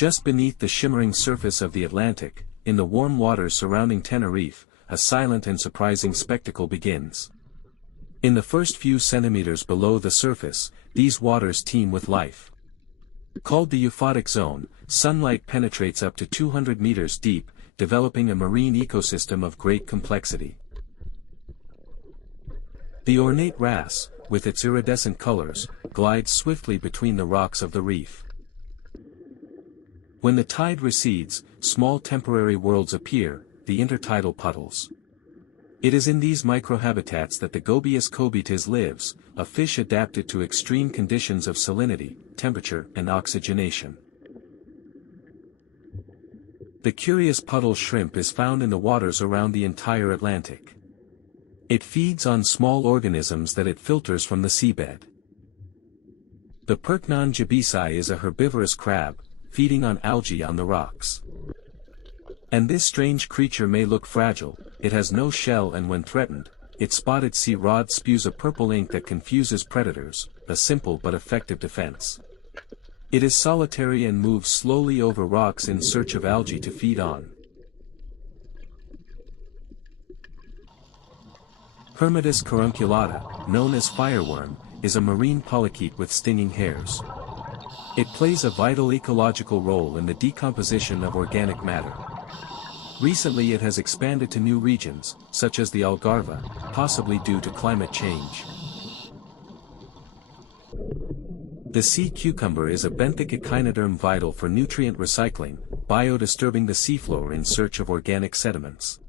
Just beneath the shimmering surface of the Atlantic, in the warm waters surrounding Tenerife, a silent and surprising spectacle begins. In the first few centimeters below the surface, these waters teem with life. Called the euphotic zone, sunlight penetrates up to 200 meters deep, developing a marine ecosystem of great complexity. The ornate wrasse, with its iridescent colors, glides swiftly between the rocks of the reef. When the tide recedes, small temporary worlds appear, the intertidal puddles. It is in these microhabitats that the Gobius cobites lives, a fish adapted to extreme conditions of salinity, temperature and oxygenation. The curious puddle shrimp is found in the waters around the entire Atlantic. It feeds on small organisms that it filters from the seabed. The Perchnon jabesi is a herbivorous crab, feeding on algae on the rocks. And this strange creature may look fragile, it has no shell, and when threatened, its spotted sea rod spews a purple ink that confuses predators, a simple but effective defense. It is solitary and moves slowly over rocks in search of algae to feed on. Hermetis carunculata, known as fireworm, is a marine polychaete with stinging hairs. It plays a vital ecological role in the decomposition of organic matter. Recently it has expanded to new regions, such as the Algarve, possibly due to climate change. The sea cucumber is a benthic echinoderm vital for nutrient recycling, biodisturbing the seafloor in search of organic sediments.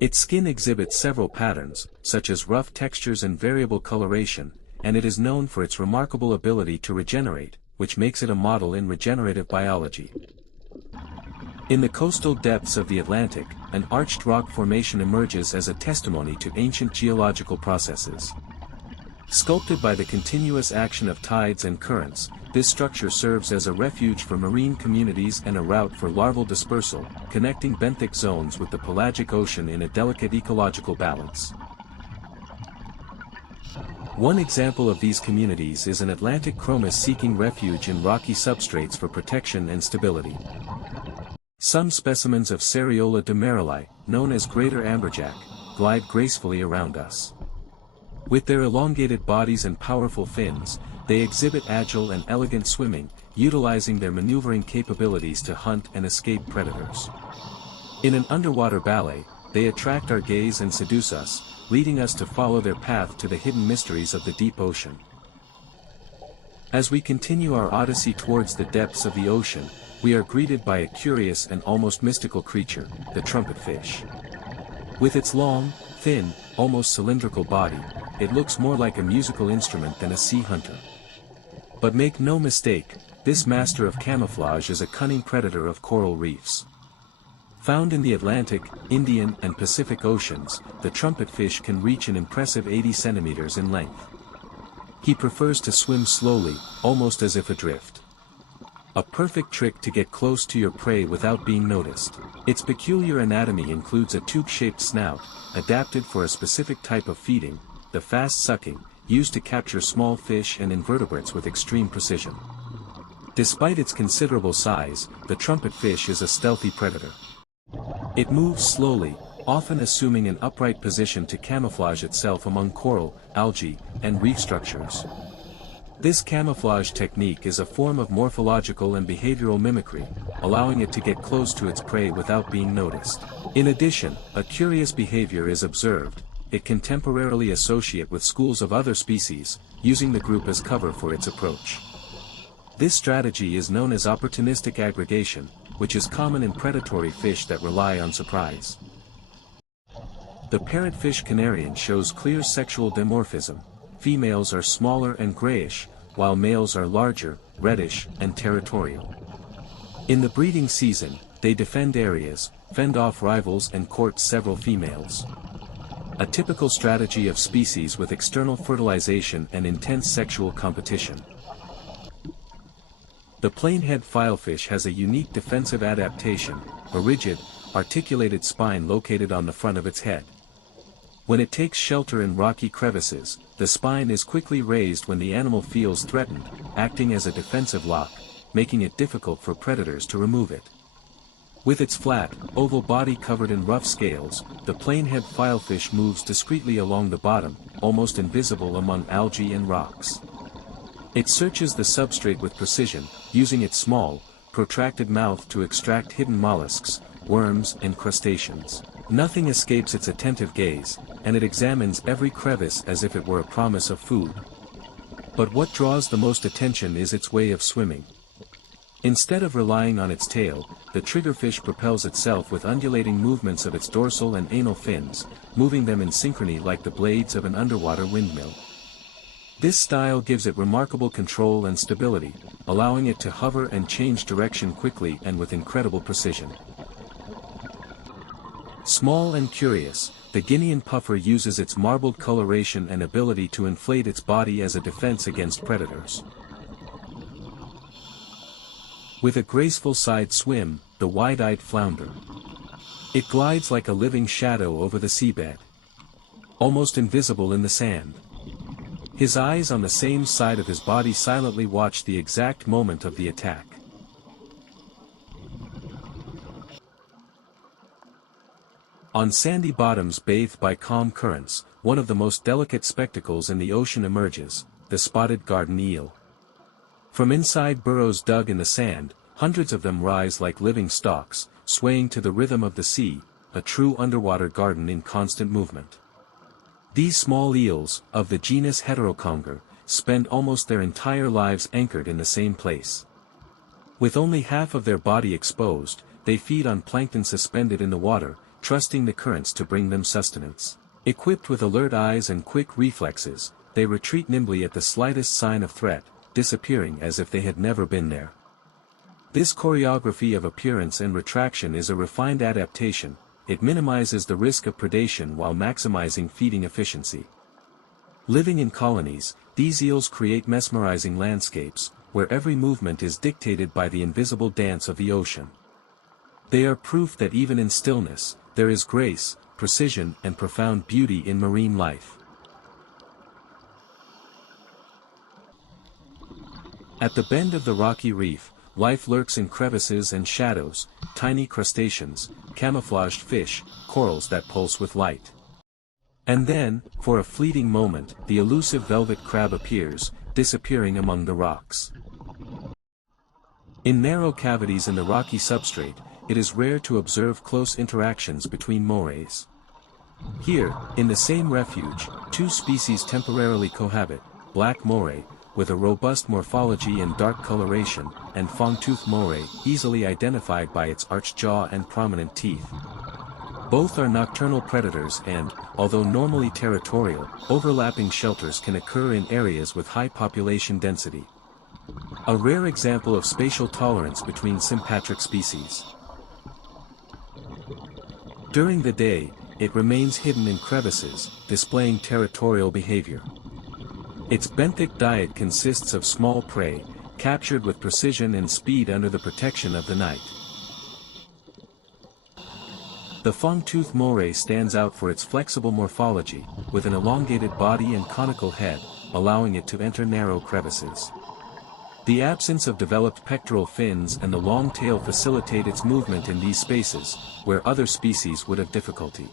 Its skin exhibits several patterns, such as rough textures and variable coloration, and it is known for its remarkable ability to regenerate, which makes it a model in regenerative biology. In the coastal depths of the Atlantic, an arched rock formation emerges as a testimony to ancient geological processes. Sculpted by the continuous action of tides and currents, this structure serves as a refuge for marine communities and a route for larval dispersal, connecting benthic zones with the pelagic ocean in a delicate ecological balance. One example of these communities is an Atlantic chromis seeking refuge in rocky substrates for protection and stability. Some specimens of Seriola demerili, known as greater amberjack, glide gracefully around us. With their elongated bodies and powerful fins, they exhibit agile and elegant swimming, utilizing their maneuvering capabilities to hunt and escape predators. In an underwater ballet, they attract our gaze and seduce us, leading us to follow their path to the hidden mysteries of the deep ocean. As we continue our odyssey towards the depths of the ocean, we are greeted by a curious and almost mystical creature, the trumpetfish. With its long, thin, almost cylindrical body, it looks more like a musical instrument than a sea hunter. But make no mistake, this master of camouflage is a cunning predator of coral reefs. Found in the Atlantic, Indian and Pacific Oceans, the trumpetfish can reach an impressive 80 centimeters in length. He prefers to swim slowly, almost as if adrift. A perfect trick to get close to your prey without being noticed. Its peculiar anatomy includes a tube-shaped snout, adapted for a specific type of feeding, the fast sucking, used to capture small fish and invertebrates with extreme precision. Despite its considerable size, the trumpetfish is a stealthy predator. It moves slowly, often assuming an upright position to camouflage itself among coral, algae, and reef structures. This camouflage technique is a form of morphological and behavioral mimicry, allowing it to get close to its prey without being noticed. In addition, a curious behavior is observed. It can temporarily associate with schools of other species, using the group as cover for its approach. This strategy is known as opportunistic aggregation, which is common in predatory fish that rely on surprise. The parrotfish canarian shows clear sexual dimorphism. Females are smaller and grayish, while males are larger, reddish, and territorial. In the breeding season, they defend areas, fend off rivals and court several females. A typical strategy of species with external fertilization and intense sexual competition. The plainhead filefish has a unique defensive adaptation, a rigid, articulated spine located on the front of its head. When it takes shelter in rocky crevices, the spine is quickly raised when the animal feels threatened, acting as a defensive lock, making it difficult for predators to remove it. With its flat, oval body covered in rough scales, the plainhead filefish moves discreetly along the bottom, almost invisible among algae and rocks. It searches the substrate with precision, using its small, protracted mouth to extract hidden mollusks, worms and crustaceans. Nothing escapes its attentive gaze, and it examines every crevice as if it were a promise of food. But what draws the most attention is its way of swimming. Instead of relying on its tail, the triggerfish propels itself with undulating movements of its dorsal and anal fins, moving them in synchrony like the blades of an underwater windmill. This style gives it remarkable control and stability, allowing it to hover and change direction quickly and with incredible precision. Small and curious, the Guinean puffer uses its marbled coloration and ability to inflate its body as a defense against predators. With a graceful side swim, the wide-eyed flounder. It glides like a living shadow over the seabed, almost invisible in the sand. His eyes on the same side of his body silently watch the exact moment of the attack. On sandy bottoms bathed by calm currents, one of the most delicate spectacles in the ocean emerges, the spotted garden eel. From inside burrows dug in the sand, hundreds of them rise like living stalks, swaying to the rhythm of the sea, a true underwater garden in constant movement. These small eels, of the genus Heteroconger, spend almost their entire lives anchored in the same place. With only half of their body exposed, they feed on plankton suspended in the water, trusting the currents to bring them sustenance. Equipped with alert eyes and quick reflexes, they retreat nimbly at the slightest sign of threat, disappearing as if they had never been there. This choreography of appearance and retraction is a refined adaptation. It minimizes the risk of predation while maximizing feeding efficiency. Living in colonies, these eels create mesmerizing landscapes, where every movement is dictated by the invisible dance of the ocean. They are proof that even in stillness, there is grace, precision and profound beauty in marine life. At the bend of the rocky reef, life lurks in crevices and shadows, tiny crustaceans, camouflaged fish, corals that pulse with light. And then, for a fleeting moment, the elusive velvet crab appears, disappearing among the rocks. In narrow cavities in the rocky substrate, it is rare to observe close interactions between morays. Here, in the same refuge, two species temporarily cohabit, black moray, with a robust morphology and dark coloration, and fong-toothed moray, easily identified by its arched jaw and prominent teeth. Both are nocturnal predators and, although normally territorial, overlapping shelters can occur in areas with high population density. A rare example of spatial tolerance between sympatric species. During the day, it remains hidden in crevices, displaying territorial behavior. Its benthic diet consists of small prey, captured with precision and speed under the protection of the night. The fong-toothed moray stands out for its flexible morphology, with an elongated body and conical head, allowing it to enter narrow crevices. The absence of developed pectoral fins and the long tail facilitate its movement in these spaces, where other species would have difficulty.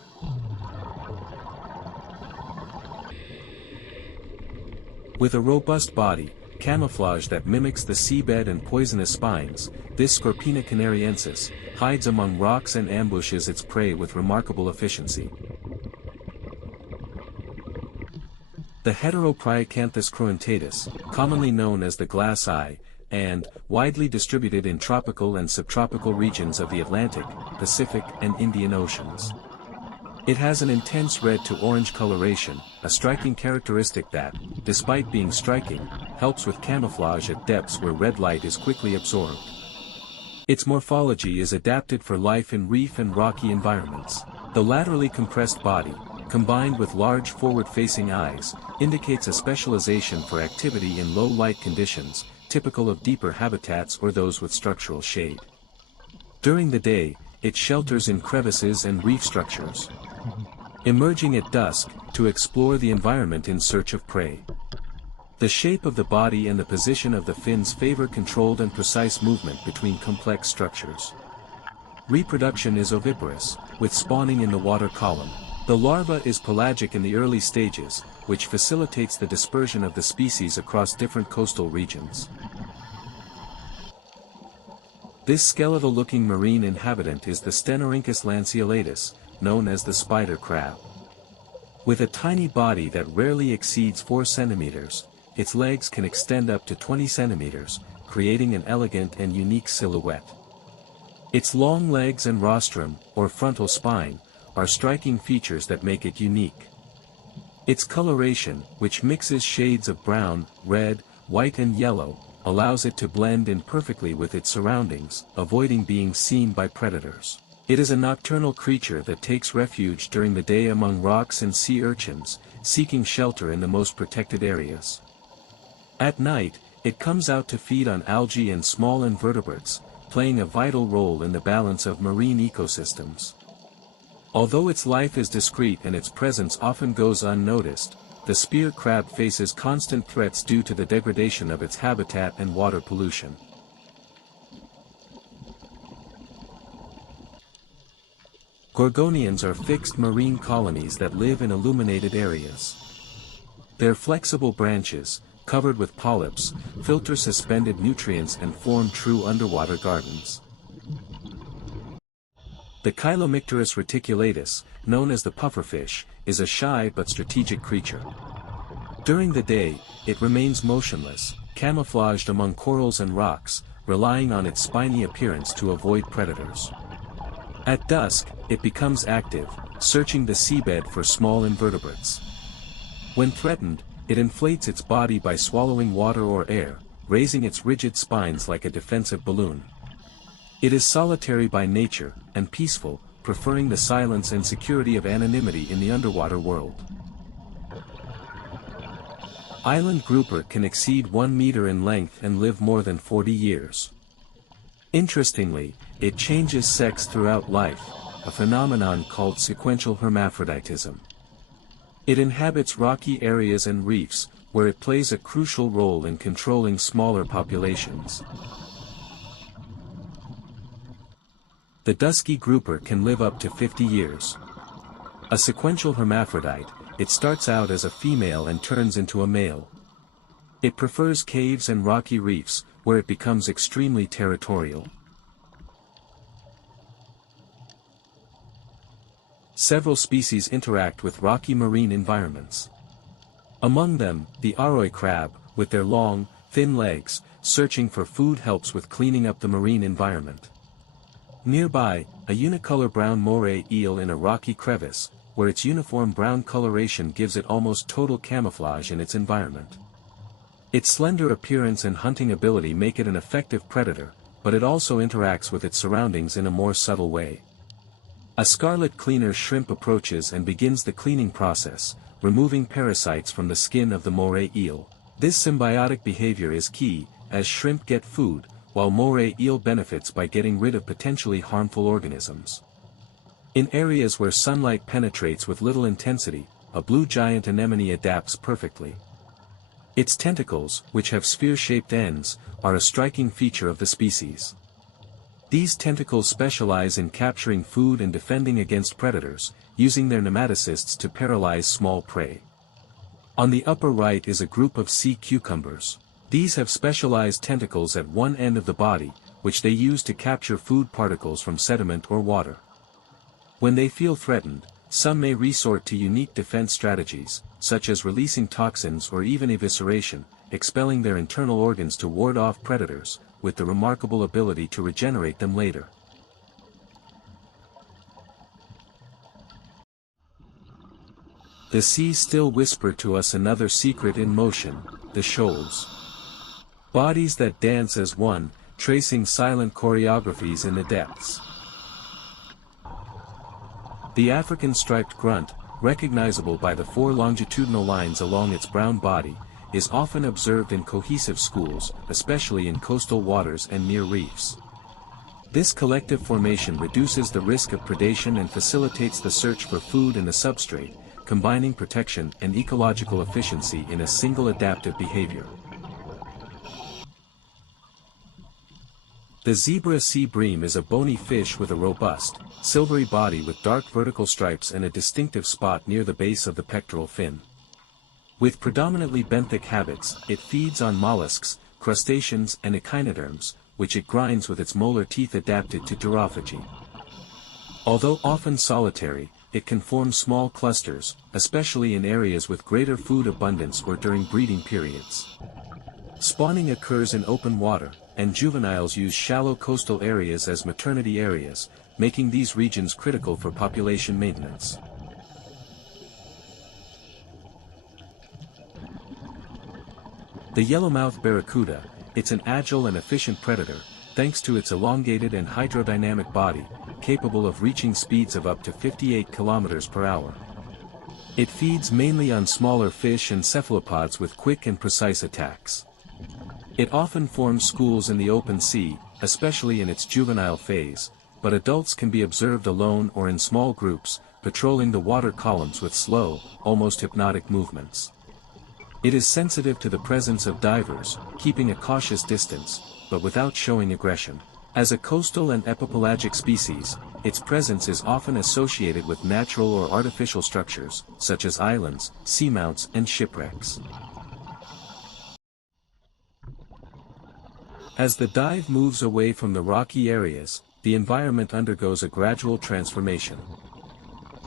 With a robust body, camouflage that mimics the seabed and poisonous spines, this Scorpina canariensis hides among rocks and ambushes its prey with remarkable efficiency. The Heteropriocanthus cruentatus, commonly known as the glass eye, and widely distributed in tropical and subtropical regions of the Atlantic, Pacific and Indian Oceans. It has an intense red to orange coloration, a striking characteristic that, despite being striking, helps with camouflage at depths where red light is quickly absorbed. Its morphology is adapted for life in reef and rocky environments. The laterally compressed body, combined with large forward-facing eyes, indicates a specialization for activity in low-light conditions, typical of deeper habitats or those with structural shade. During the day, it shelters in crevices and reef structures, emerging at dusk, to explore the environment in search of prey. The shape of the body and the position of the fins favor controlled and precise movement between complex structures. Reproduction is oviparous, with spawning in the water column. The larva is pelagic in the early stages, which facilitates the dispersion of the species across different coastal regions. This skeletal-looking marine inhabitant is the Stenorhynchus lanceolatus, known as the spider crab. With a tiny body that rarely exceeds 4 centimeters, its legs can extend up to 20 centimeters, creating an elegant and unique silhouette. Its long legs and rostrum, or frontal spine, are striking features that make it unique. Its coloration, which mixes shades of brown, red, white and yellow, allows it to blend in perfectly with its surroundings, avoiding being seen by predators. It is a nocturnal creature that takes refuge during the day among rocks and sea urchins, seeking shelter in the most protected areas. At night, it comes out to feed on algae and small invertebrates, playing a vital role in the balance of marine ecosystems. Although its life is discreet and its presence often goes unnoticed, the spear crab faces constant threats due to the degradation of its habitat and water pollution. Gorgonians are fixed marine colonies that live in illuminated areas. Their flexible branches, covered with polyps, filter suspended nutrients and form true underwater gardens. The Chylomicterus reticulatus, known as the pufferfish, is a shy but strategic creature. During the day, it remains motionless, camouflaged among corals and rocks, relying on its spiny appearance to avoid predators. At dusk, it becomes active, searching the seabed for small invertebrates. When threatened, it inflates its body by swallowing water or air, raising its rigid spines like a defensive balloon. It is solitary by nature, and peaceful, preferring the silence and security of anonymity in the underwater world. Island grouper can exceed 1 meter in length and live more than 40 years. Interestingly, it changes sex throughout life, a phenomenon called sequential hermaphroditism. It inhabits rocky areas and reefs, where it plays a crucial role in controlling smaller populations. The dusky grouper can live up to 50 years. A sequential hermaphrodite, it starts out as a female and turns into a male. It prefers caves and rocky reefs, where it becomes extremely territorial. Several species interact with rocky marine environments. Among them, the Arroy crab, with their long, thin legs, searching for food helps with cleaning up the marine environment. Nearby, a unicolor brown moray eel in a rocky crevice, where its uniform brown coloration gives it almost total camouflage in its environment. Its slender appearance and hunting ability make it an effective predator, but it also interacts with its surroundings in a more subtle way. A scarlet cleaner shrimp approaches and begins the cleaning process, removing parasites from the skin of the moray eel. This symbiotic behavior is key, as shrimp get food, while moray eel benefits by getting rid of potentially harmful organisms. In areas where sunlight penetrates with little intensity, a blue giant anemone adapts perfectly. Its tentacles, which have sphere-shaped ends, are a striking feature of the species. These tentacles specialize in capturing food and defending against predators, using their nematocysts to paralyze small prey. On the upper right is a group of sea cucumbers. These have specialized tentacles at one end of the body, which they use to capture food particles from sediment or water. When they feel threatened, some may resort to unique defense strategies, such as releasing toxins or even evisceration, expelling their internal organs to ward off predators, with the remarkable ability to regenerate them later. The seas still whisper to us another secret in motion, the shoals. Bodies that dance as one, tracing silent choreographies in the depths. The African striped grunt, recognizable by the 4 longitudinal lines along its brown body, is often observed in cohesive schools, especially in coastal waters and near reefs. This collective formation reduces the risk of predation and facilitates the search for food in the substrate, combining protection and ecological efficiency in a single adaptive behavior. The zebra sea bream is a bony fish with a robust, silvery body with dark vertical stripes and a distinctive spot near the base of the pectoral fin. With predominantly benthic habits, it feeds on mollusks, crustaceans and echinoderms, which it grinds with its molar teeth adapted to gyrophagy. Although often solitary, it can form small clusters, especially in areas with greater food abundance or during breeding periods. Spawning occurs in open water, and juveniles use shallow coastal areas as maternity areas, making these regions critical for population maintenance. The yellowmouth barracuda, it's an agile and efficient predator, thanks to its elongated and hydrodynamic body, capable of reaching speeds of up to 58 km per hour. It feeds mainly on smaller fish and cephalopods with quick and precise attacks. It often forms schools in the open sea, especially in its juvenile phase, but adults can be observed alone or in small groups, patrolling the water columns with slow, almost hypnotic movements. It is sensitive to the presence of divers, keeping a cautious distance, but without showing aggression. As a coastal and epipelagic species, its presence is often associated with natural or artificial structures, such as islands, seamounts and shipwrecks. As the dive moves away from the rocky areas, the environment undergoes a gradual transformation.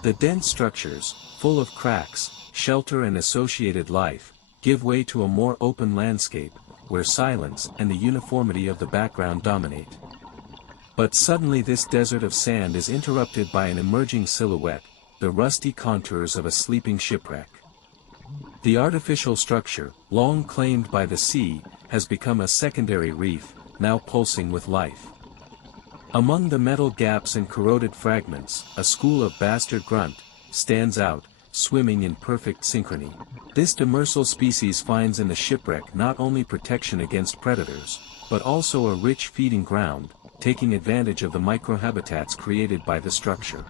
The dense structures, full of cracks, shelter and associated life, give way to a more open landscape, where silence and the uniformity of the background dominate. But suddenly this desert of sand is interrupted by an emerging silhouette, the rusty contours of a sleeping shipwreck. The artificial structure, long claimed by the sea, has become a secondary reef, now pulsing with life. Among the metal gaps and corroded fragments, a school of bastard grunt stands out, swimming in perfect synchrony. This demersal species finds in the shipwreck not only protection against predators, but also a rich feeding ground, taking advantage of the microhabitats created by the structure.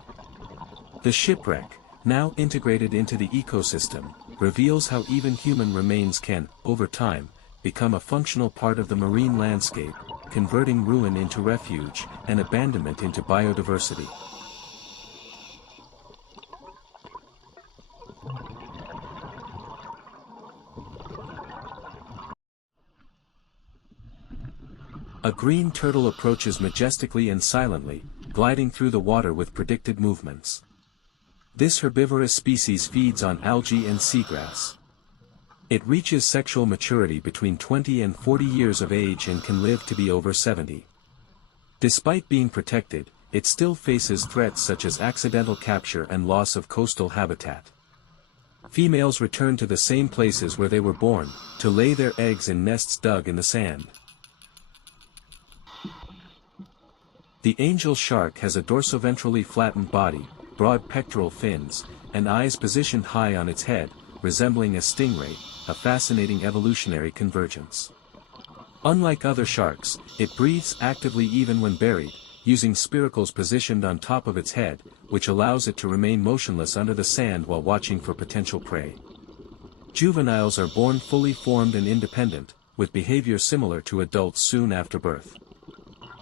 The shipwreck, now integrated into the ecosystem, reveals how even human remains can, over time, become a functional part of the marine landscape, converting ruin into refuge, and abandonment into biodiversity. A green turtle approaches majestically and silently, gliding through the water with predicted movements. This herbivorous species feeds on algae and seagrass. It reaches sexual maturity between 20 and 40 years of age and can live to be over 70. Despite being protected, it still faces threats such as accidental capture and loss of coastal habitat. Females return to the same places where they were born, to lay their eggs in nests dug in the sand. The angel shark has a dorsoventrally flattened body, broad pectoral fins, and eyes positioned high on its head, resembling a stingray, a fascinating evolutionary convergence. Unlike other sharks, it breathes actively even when buried, using spiracles positioned on top of its head, which allows it to remain motionless under the sand while watching for potential prey. Juveniles are born fully formed and independent, with behavior similar to adults soon after birth.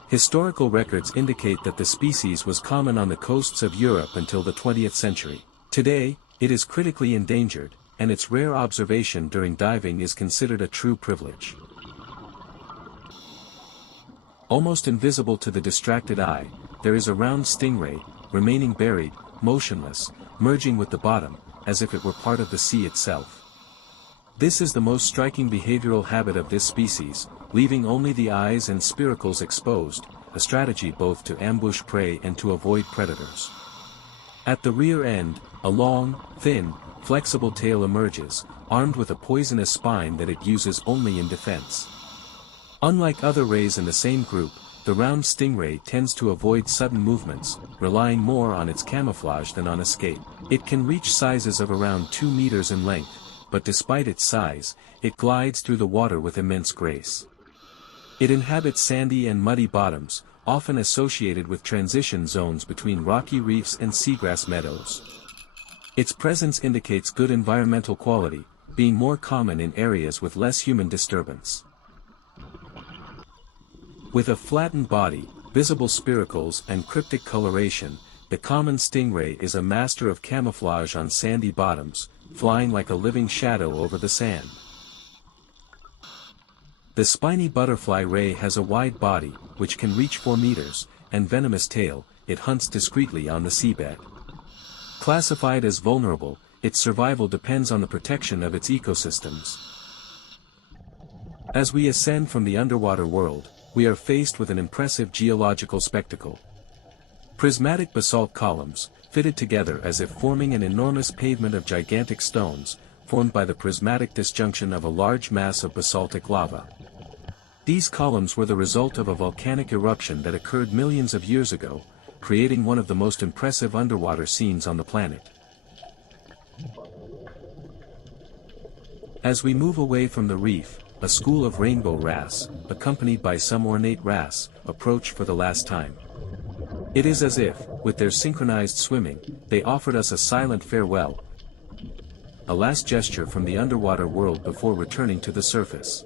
Historical records indicate that the species was common on the coasts of Europe until the 20th century. Today, it is critically endangered, and its rare observation during diving is considered a true privilege. Almost invisible to the distracted eye, there is a round stingray, remaining buried, motionless, merging with the bottom, as if it were part of the sea itself. This is the most striking behavioral habit of this species, leaving only the eyes and spiracles exposed, a strategy both to ambush prey and to avoid predators. At the rear end, a long, thin, flexible tail emerges, armed with a poisonous spine that it uses only in defense. Unlike other rays in the same group, the round stingray tends to avoid sudden movements, relying more on its camouflage than on escape. It can reach sizes of around 2 meters in length, but despite its size, it glides through the water with immense grace. It inhabits sandy and muddy bottoms, often associated with transition zones between rocky reefs and seagrass meadows. Its presence indicates good environmental quality, being more common in areas with less human disturbance. With a flattened body, visible spiracles and cryptic coloration, the common stingray is a master of camouflage on sandy bottoms, flying like a living shadow over the sand. The spiny butterfly ray has a wide body, which can reach 4 meters, and venomous tail. It hunts discreetly on the seabed. Classified as vulnerable, its survival depends on the protection of its ecosystems. As we ascend from the underwater world, we are faced with an impressive geological spectacle. Prismatic basalt columns, fitted together as if forming an enormous pavement of gigantic stones, formed by the prismatic disjunction of a large mass of basaltic lava. These columns were the result of a volcanic eruption that occurred millions of years ago, creating one of the most impressive underwater scenes on the planet. As we move away from the reef, a school of rainbow wrasse, accompanied by some ornate wrasse, approach for the last time. It is as if, with their synchronized swimming, they offered us a silent farewell, a last gesture from the underwater world before returning to the surface.